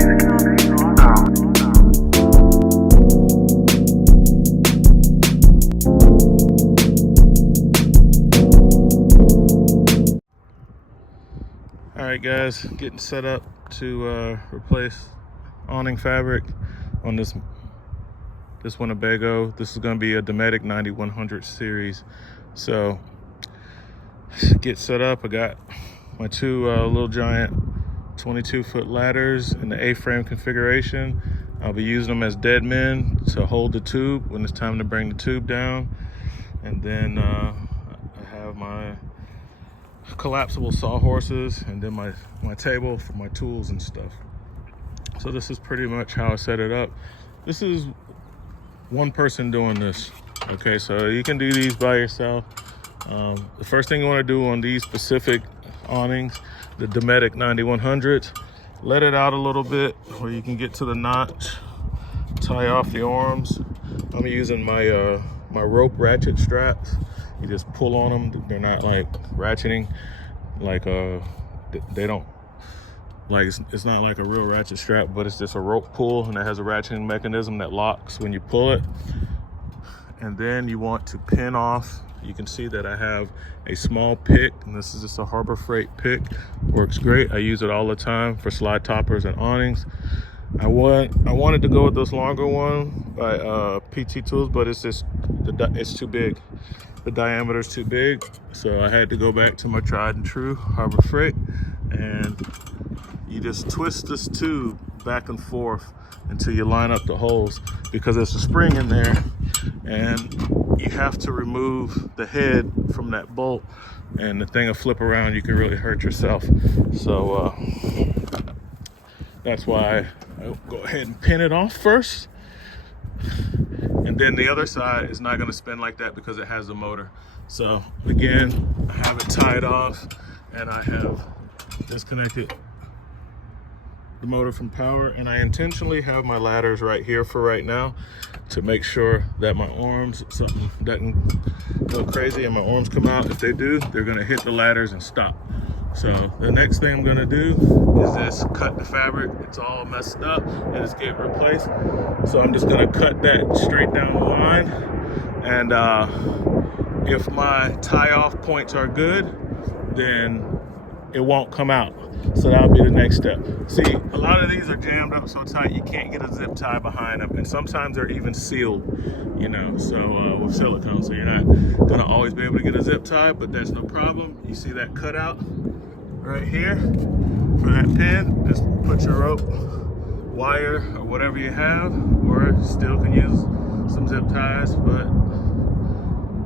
Alright guys, getting set up to replace awning fabric on this Winnebago. This is going to be a DOMETIC 9100 series. So get set up. I got my two little giant 22-foot ladders in the A-frame configuration. I'll be using them as dead men to hold the tube when it's time to bring the tube down. And then I have my collapsible sawhorses, and then my table for my tools and stuff. So this is pretty much how I set it up. This is one person doing this, okay? So you can do these by yourself. The first thing you want to do on these specific awnings, the DOMETIC 9100s, let it out a little bit where you can get to the notch, tie off the arms. I'm using my my rope ratchet straps. You just pull on them. They're not like ratcheting, like they don't, like it's not like a real ratchet strap, but it's just a rope pull, and it has a ratcheting mechanism that locks when you pull it. And then you want to pin off. You can see that I have a small pick, and this is just a Harbor Freight pick. Works great. I use it all the time for slide toppers and awnings. I wanted to go with this longer one by PT Tools, but it's just it's too big. The diameter is too big, so I had to go back to my tried and true Harbor Freight. And you just twist this tube back and forth until you line up the holes, because there's a spring in there, and you have to remove the head from that bolt, and the thing will flip around. You can really hurt yourself. So that's why I go ahead and pin it off first. And then the other side is not going to spin like that because it has a motor. So again, I have it tied off, and I have disconnected the motor from power, and I intentionally have my ladders right here for right now to make sure that my arms, something doesn't go crazy and my arms come out. If they do, they're going to hit the ladders and stop. So the next thing I'm gonna do is just cut the fabric. It's all messed up and it's getting replaced. So I'm just gonna cut that straight down the line. And if my tie-off points are good, then it won't come out. So that'll be the next step. See, a lot of these are jammed up so tight you can't get a zip tie behind them. And sometimes they're even sealed, you know, so with silicone. So you're not gonna always be able to get a zip tie, but that's no problem. You see that cutout right here for that pin? Just put your rope, wire, or whatever you have, or still can use some zip ties, but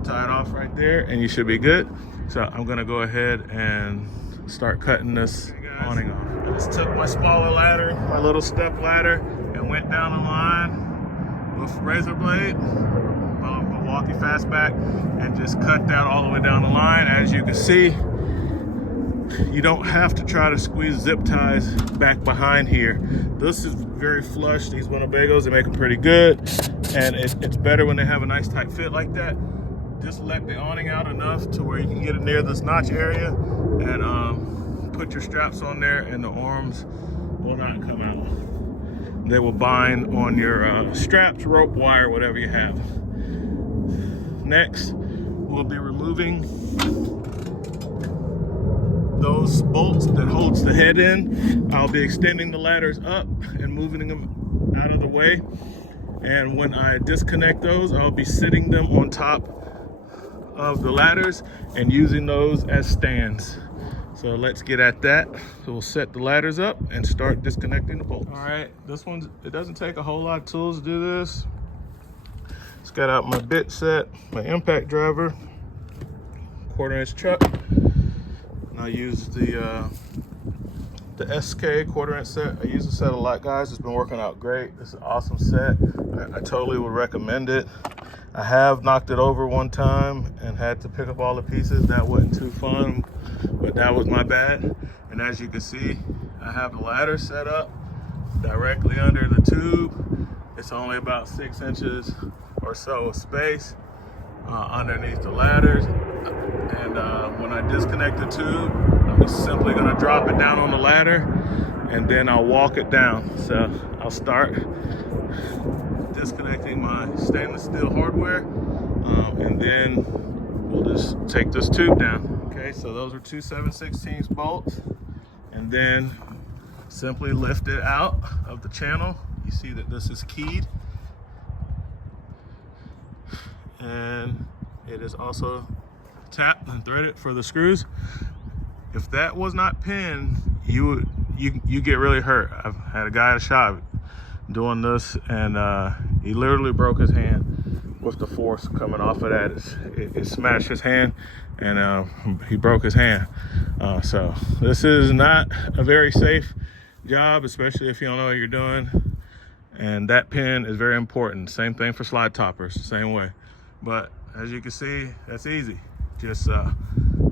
tie it off right there and you should be good. So I'm gonna go ahead and start cutting this awning off. I just took my smaller ladder, my little step ladder, and went down the line with razor blade, my Milwaukee Fastback, and just cut that all the way down the line. As you can see, you don't have to try to squeeze zip ties back behind here. This is very flush. These Winnebagos, they make them pretty good, and it's better when they have a nice tight fit like that. Just let the awning out enough to where you can get it near this notch area, and put your straps on there, and the arms will not come out. They will bind on your straps, rope, wire, whatever you have. Next, we'll be removing those bolts that holds the head in. I'll be extending the ladders up and moving them out of the way. And when I disconnect those, I'll be sitting them on top of the ladders and using those as stands. So let's get at that. So we'll set the ladders up and start disconnecting the bolts. All right, this one, it doesn't take a whole lot of tools to do this. Just got out my bit set, my impact driver, 1/4-inch chuck. And I use the SK 1/4-inch set. I use the set a lot, guys. It's been working out great. It's an awesome set. I totally would recommend it. I have knocked it over one time and had to pick up all the pieces. That wasn't too fun, but that was my bad. And as you can see, I have the ladder set up directly under the tube. It's only about 6 inches or so of space underneath the ladders. And when I disconnect the tube, I'm just simply gonna drop it down on the ladder and then I'll walk it down. So I'll start disconnecting my stainless steel hardware, and then we'll just take this tube down. Okay, so those are two 7/16 bolts, and then simply lift it out of the channel. You see that this is keyed, and it is also tapped and threaded for the screws. If that was not pinned, you get really hurt. I've had a guy at a shop doing this, and he literally broke his hand with the force coming off of that. It smashed his hand, and he broke his hand. So this is not a very safe job, especially if you don't know what you're doing. And that pin is very important. Same thing for slide toppers, same way. But as you can see, that's easy. Just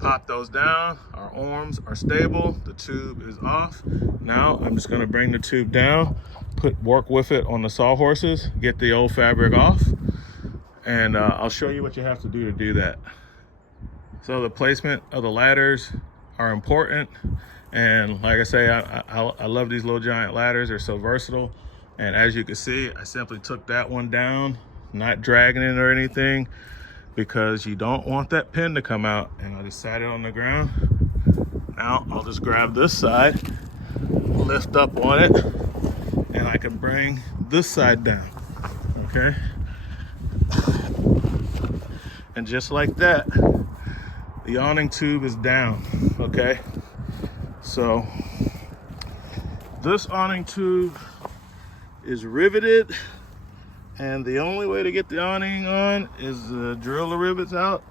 pop those down. Our arms are stable. The tube is off. Now I'm just gonna bring the tube down, work with it on the sawhorses, get the old fabric off, and I'll show you what you have to do that. So the placement of the ladders are important. And like I say, I love these little giant ladders. They're so versatile. And as you can see, I simply took that one down, not dragging it or anything, because you don't want that pin to come out. And I just sat it on the ground. Now I'll just grab this side, lift up on it, and I can bring this side down, okay? And just like that, the awning tube is down, okay? So this awning tube is riveted, and the only way to get the awning on is drill the rivets out,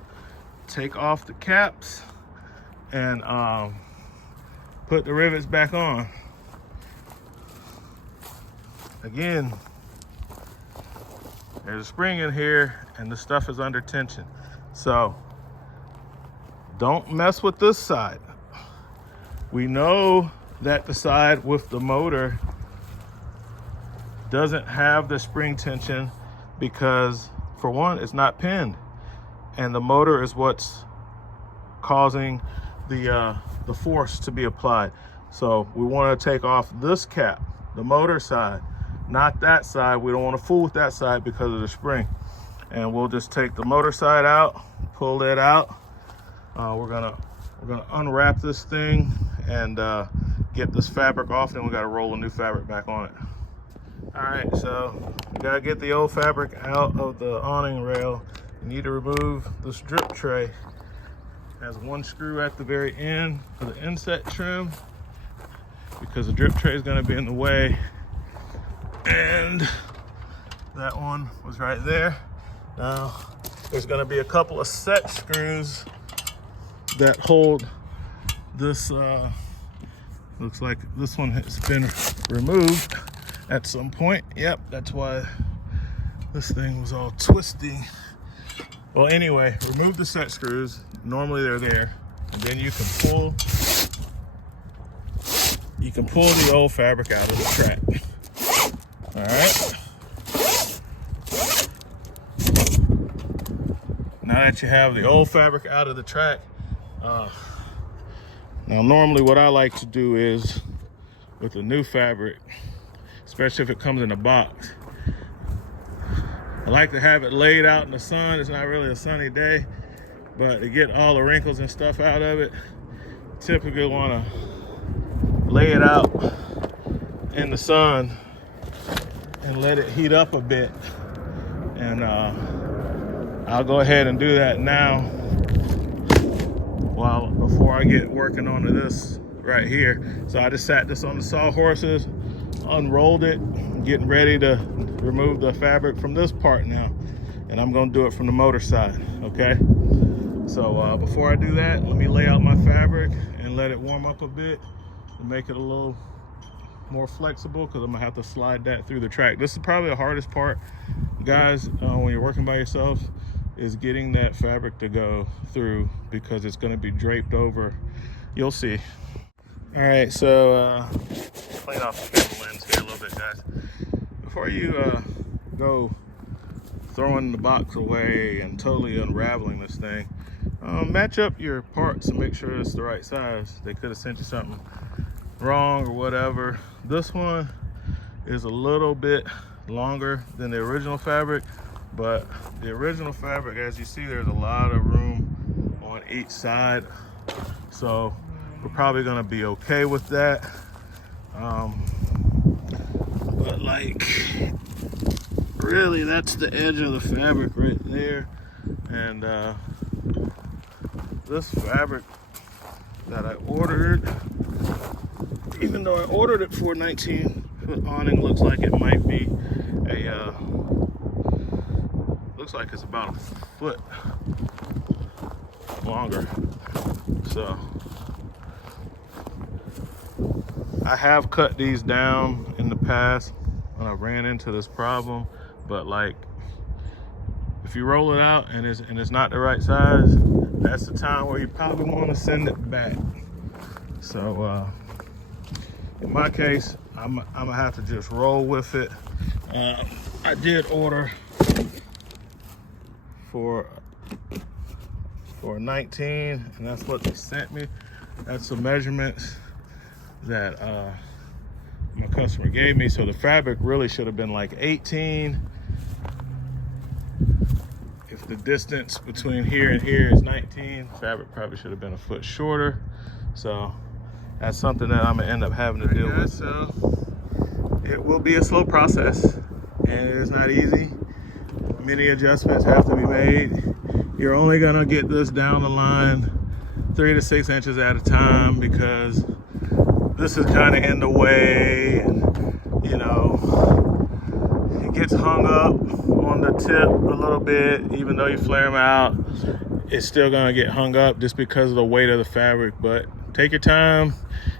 take off the caps, and put the rivets back on. Again, there's a spring in here and the stuff is under tension. So don't mess with this side. We know that the side with the motor doesn't have the spring tension because, for one, it's not pinned, and the motor is what's causing the force to be applied. So we want to take off this cap, the motor side, not that side. We don't want to fool with that side because of the spring. And we'll just take the motor side out, pull it out. We're gonna unwrap this thing and get this fabric off, then we got to roll a new fabric back on it. All right, so you got to get the old fabric out of the awning rail. You need to remove this drip tray. It has one screw at the very end for the inset trim, because the drip tray is going to be in the way, and that one was right there. Now there's going to be a couple of set screws that hold this. Looks like this one has been removed at some point. Yep, that's why this thing was all twisty. Well, anyway, remove the set screws. Normally they're there, and then you can pull the old fabric out of the track. All right. Now that you have the old fabric out of the track, now normally what I like to do is, with the new fabric, especially if it comes in a box, I like to have it laid out in the sun. It's not really a sunny day, but to get all the wrinkles and stuff out of it, typically want to lay it out in the sun and let it heat up a bit. And I'll go ahead and do that now, before I get working onto this right here. So I just sat this on the sawhorses, unrolled it, getting ready to remove the fabric from this part now, and I'm going to do it from the motor side. Okay, so before I do that, let me lay out my fabric and let it warm up a bit to make it a little more flexible, because I'm gonna have to slide that through the track. This is probably the hardest part, guys, when you're working by yourself, is getting that fabric to go through, because it's going to be draped over. You'll see. All right, so clean off the camera lens here a little bit, guys. Before you go throwing the box away and totally unraveling this thing, match up your parts and make sure it's the right size. They could have sent you something wrong or whatever. This one is a little bit longer than the original fabric, but the original fabric, as you see, there's a lot of room on each side, so we're probably gonna be okay with that. But like, really, that's the edge of the fabric right there. And this fabric that I ordered, even though I ordered it for 19-foot awning, looks like it might be a looks like it's about a foot longer. So I have cut these down in the past when I ran into this problem, but like, if you roll it out and it's not the right size, that's the time where you probably want to send it back. So in my case, I'm gonna have to just roll with it. I did order for 19, and that's what they sent me. That's the measurements that my customer gave me. So the fabric really should have been like 18. If the distance between here and here is 19, fabric probably should have been a foot shorter. So that's something that I'm gonna end up having to deal with. So it will be a slow process, and it's not easy. Many adjustments have to be made. You're only gonna get this down the line 3 to 6 inches at a time, because this is kind of in the way, and you know, it gets hung up on the tip a little bit. Even though you flare them out, it's still gonna get hung up just because of the weight of the fabric. But take your time,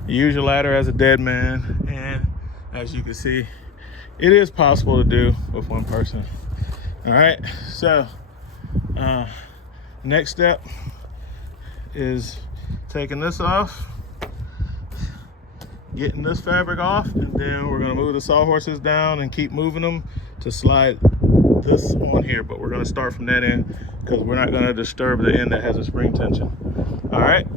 use your ladder as a dead man, and as you can see, it is possible to do with one person. All right, so next step is taking this off, getting this fabric off, and then we're gonna move the sawhorses down and keep moving them to slide this on here. But we're gonna start from that end because we're not gonna disturb the end that has a spring tension. All right,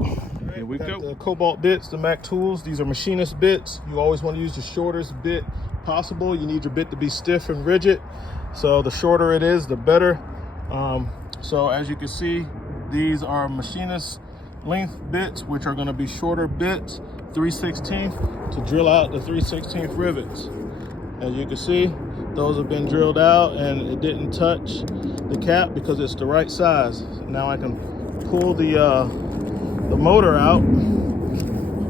here we go. The Cobalt bits, the Mac tools, these are machinist bits. You always want to use the shortest bit possible. You need your bit to be stiff and rigid, so the shorter it is, the better. So as you can see, these are machinist length bits, which are going to be shorter bits, 3/16 to drill out the 3/16 rivets. As you can see, those have been drilled out, and it didn't touch the cap because it's the right size. Now I can pull the motor out.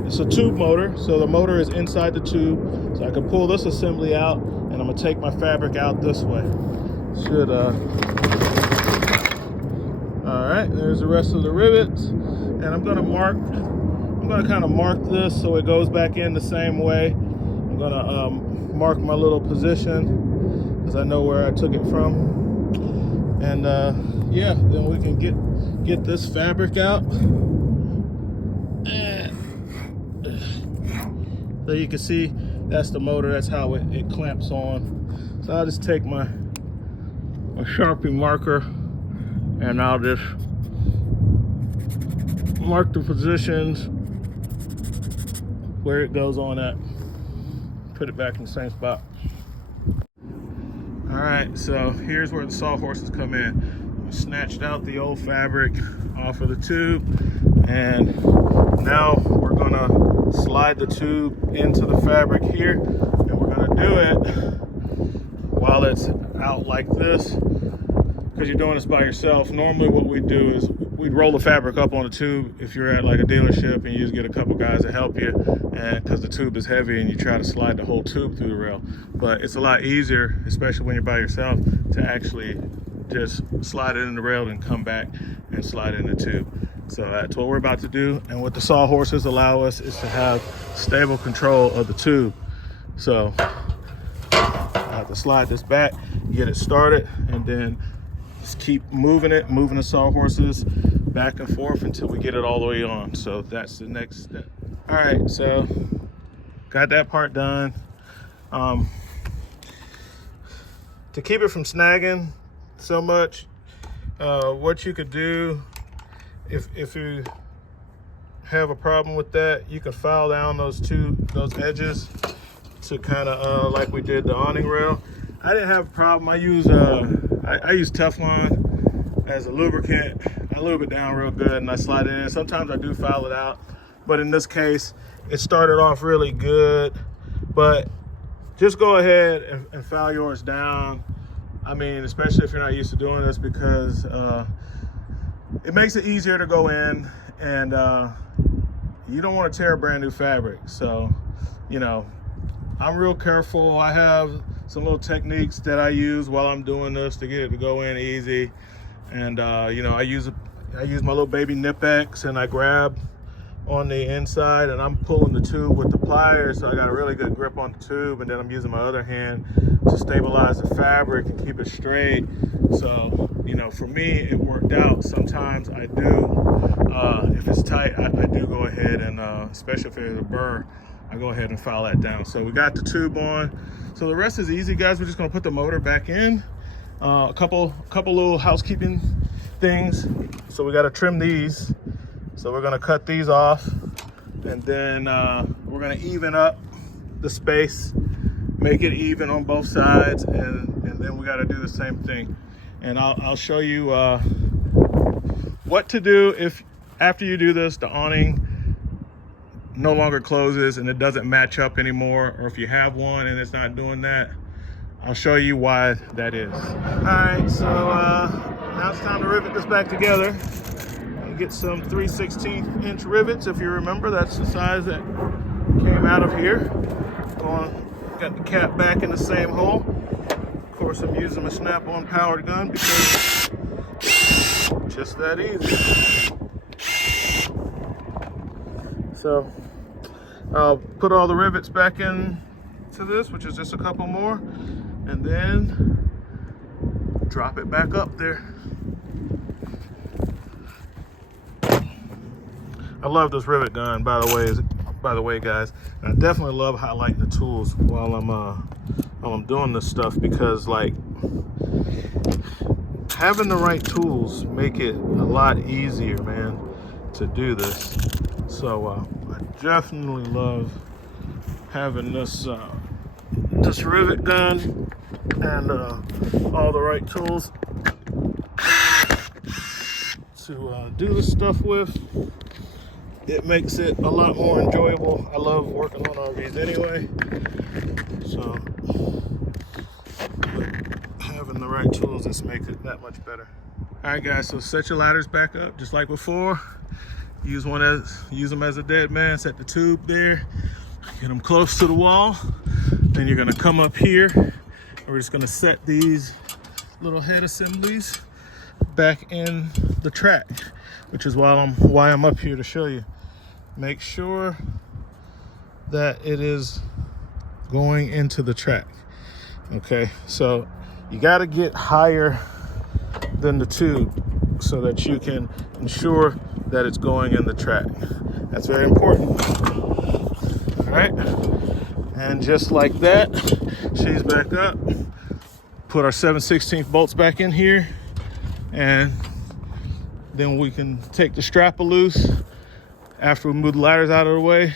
It's a tube motor, so the motor is inside the tube. So I can pull this assembly out, and I'm gonna take my fabric out this way. Should all right, there's the rest of the rivets, and I'm gonna kind of mark this so it goes back in the same way. I'm gonna mark my little position because I know where I took it from, and yeah, then we can get this fabric out. So you can see that's the motor, that's how it clamps on. So I'll just take my Sharpie marker, and I'll just mark the positions where it goes on at. Put it back in the same spot. All right, so here's where the sawhorses come in. I snatched out the old fabric off of the tube, and now we're gonna slide the tube into the fabric here, and we're gonna do it while it's out like this, because you're doing this by yourself. Normally what we do is we'd roll the fabric up on the tube if you're at like a dealership and you just get a couple guys to help you, and because the tube is heavy, and you try to slide the whole tube through the rail. But it's a lot easier, especially when you're by yourself, to actually just slide it in the rail and come back and slide in the tube. So that's what we're about to do, and what the sawhorses allow us is to have stable control of the tube. So I have to slide this back, get it started, and then just keep moving the sawhorses back and forth until we get it all the way on. So that's the next step. All right, so got that part done. To keep it from snagging so much, what you could do, if you have a problem with that, you can file down those edges to kind of like we did the awning rail. I didn't have a problem. I use Teflon as a lubricant. I lube it down real good and I slide it in. Sometimes I do file it out, but in this case, it started off really good. But just go ahead and file yours down. I mean, especially if you're not used to doing this, because it makes it easier to go in, and you don't want to tear a brand new fabric. So, you know, I'm real careful. I have some little techniques that I use while I'm doing this to get it to go in easy. And you know, I use my little baby Nip-X, and I grab on the inside and I'm pulling the tube with the pliers, so I got a really good grip on the tube, and then I'm using my other hand to stabilize the fabric and keep it straight. So, you know, for me, it worked out. Sometimes I do, if it's tight, I do go ahead and, especially if it's a burr, I go ahead and file that down. So we got the tube on. So the rest is easy, guys. We're just gonna put the motor back in. A couple little housekeeping things. So we gotta trim these. So we're gonna cut these off, and then we're gonna even up the space, make it even on both sides, and then we gotta do the same thing. And I'll show you what to do if after you do this, the awning no longer closes and it doesn't match up anymore, or if you have one and it's not doing that. I'll show you why that is. All right, so now it's time to rivet this back together. Get some 3/16 inch rivets. If you remember, that's the size that came out of here. Got the cap back in the same hole. Of course, I'm using my snap-on powered gun because it's just that easy. So I'll put all the rivets back in to this, which is just a couple more, and then drop it back up there. I love this rivet gun, by the way, guys. And I definitely love highlighting the tools while I'm doing this stuff, because like having the right tools make it a lot easier, man, to do this. So I definitely love having this this rivet gun and all the right tools to do this stuff with. It makes it a lot more enjoyable. I love working on RVs anyway, so having the right tools just makes it that much better. All right, guys, so set your ladders back up just like before. Use them as a dead man. Set the tube there, get them close to the wall. Then you're gonna come up here, and we're just gonna set these little head assemblies back in the track, which is why I'm up here to show you. Make sure that it is going into the track. Okay, so you got to get higher than the tube so that you can ensure that it's going in the track. That's very important. All right, and just like that, she's back up. Put our 7/16 bolts back in here, and then we can take the strap loose. After we move the ladders out of the way,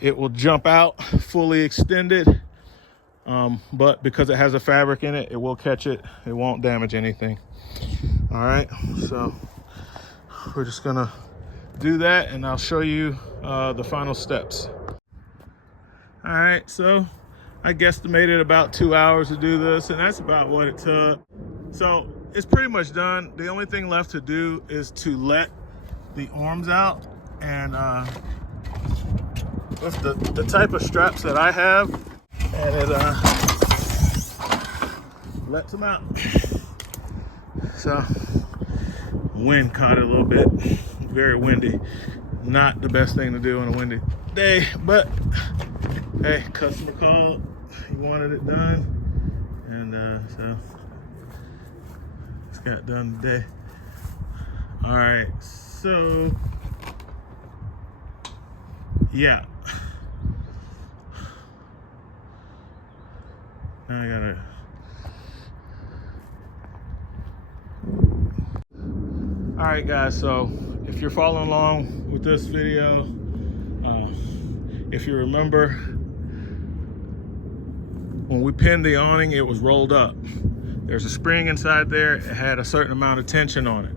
it will jump out fully extended, but because it has a fabric in it, it will catch it. It won't damage anything. All right, so we're just gonna do that, and I'll show you the final steps. All right, so I guesstimated about 2 hours to do this, and that's about what it took. So it's pretty much done. The only thing left to do is to let the arms out, and with the type of straps that I have, and it lets them out. So wind caught it a little bit, very windy. Not the best thing to do on a windy day, but hey, customer called, he wanted it done, and so it's got done today. All right, so yeah, now I gotta. All right, guys, so if you're following along with this video, if you remember, when we pinned the awning, it was rolled up. There's a spring inside there. It had a certain amount of tension on it.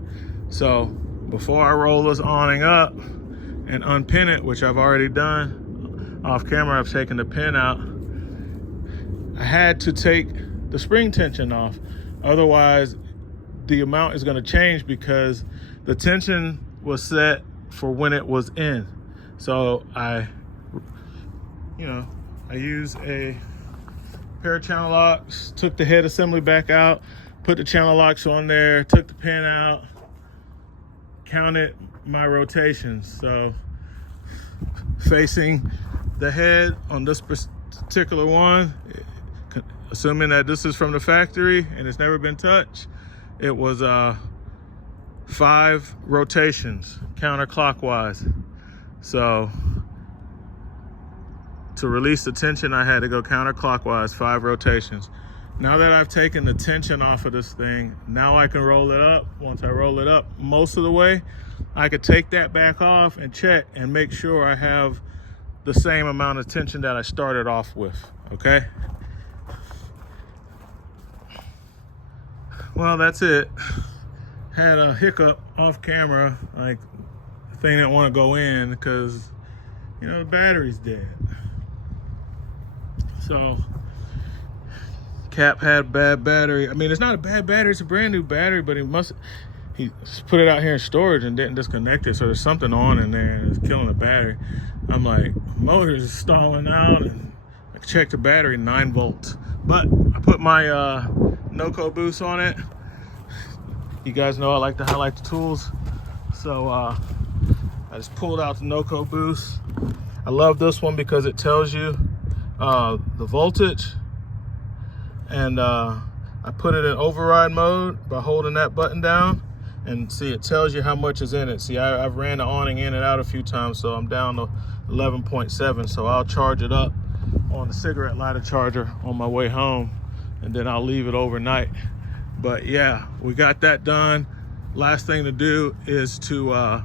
So before I roll this awning up and unpin it, which I've already done off camera, I've taken the pin out. I had to take the spring tension off. Otherwise, the amount is going to change because the tension was set for when it was in. So I used a pair of channel locks, took the head assembly back out, put the channel locks on there, took the pin out, counted my rotations. So facing the head on this particular one, assuming that this is from the factory and it's never been touched, it was 5 rotations counterclockwise. So to release the tension, I had to go counterclockwise 5 rotations. Now that I've taken the tension off of this thing, now I can roll it up. Once I roll it up most of the way, I could take that back off and check and make sure I have the same amount of tension that I started off with, okay? Well, that's it. Had a hiccup off camera, like the thing didn't want to go in because, the battery's dead. So Cap had bad battery. I mean, it's not a bad battery, it's a brand new battery, but he put it out here in storage and didn't disconnect it. So there's something on in there and it's killing the battery. I'm like, motor's stalling out, and I checked the battery, 9 volts. But I put my Noco boost on it. You guys know I like to highlight the tools. So I just pulled out the Noco boost. I love this one because it tells you the voltage, and I put it in override mode by holding that button down, and see, it tells you how much is in it. See, I've ran the awning in and out a few times, so I'm down to 11.7. So I'll charge it up on the cigarette lighter charger on my way home, and then I'll leave it overnight. But yeah, we got that done. Last thing to do is to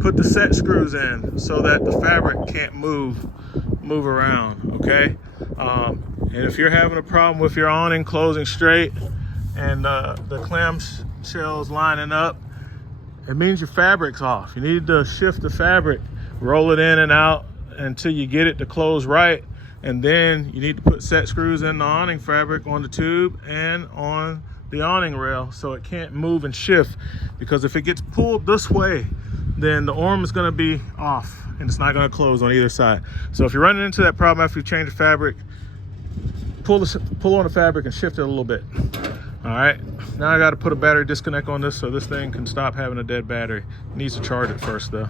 put the set screws in so that the fabric can't move around, okay? And if you're having a problem with your awning closing straight and the clamshells lining up, it means your fabric's off. You need to shift the fabric, roll it in and out until you get it to close right, and then you need to put set screws in the awning fabric on the tube and on the awning rail so it can't move and shift, because if it gets pulled this way, then the arm is going to be off and it's not going to close on either side. So if you're running into that problem after you change the fabric, pull on the fabric and shift it a little bit. All right, now I got to put a battery disconnect on this so this thing can stop having a dead battery. It needs to charge it first though.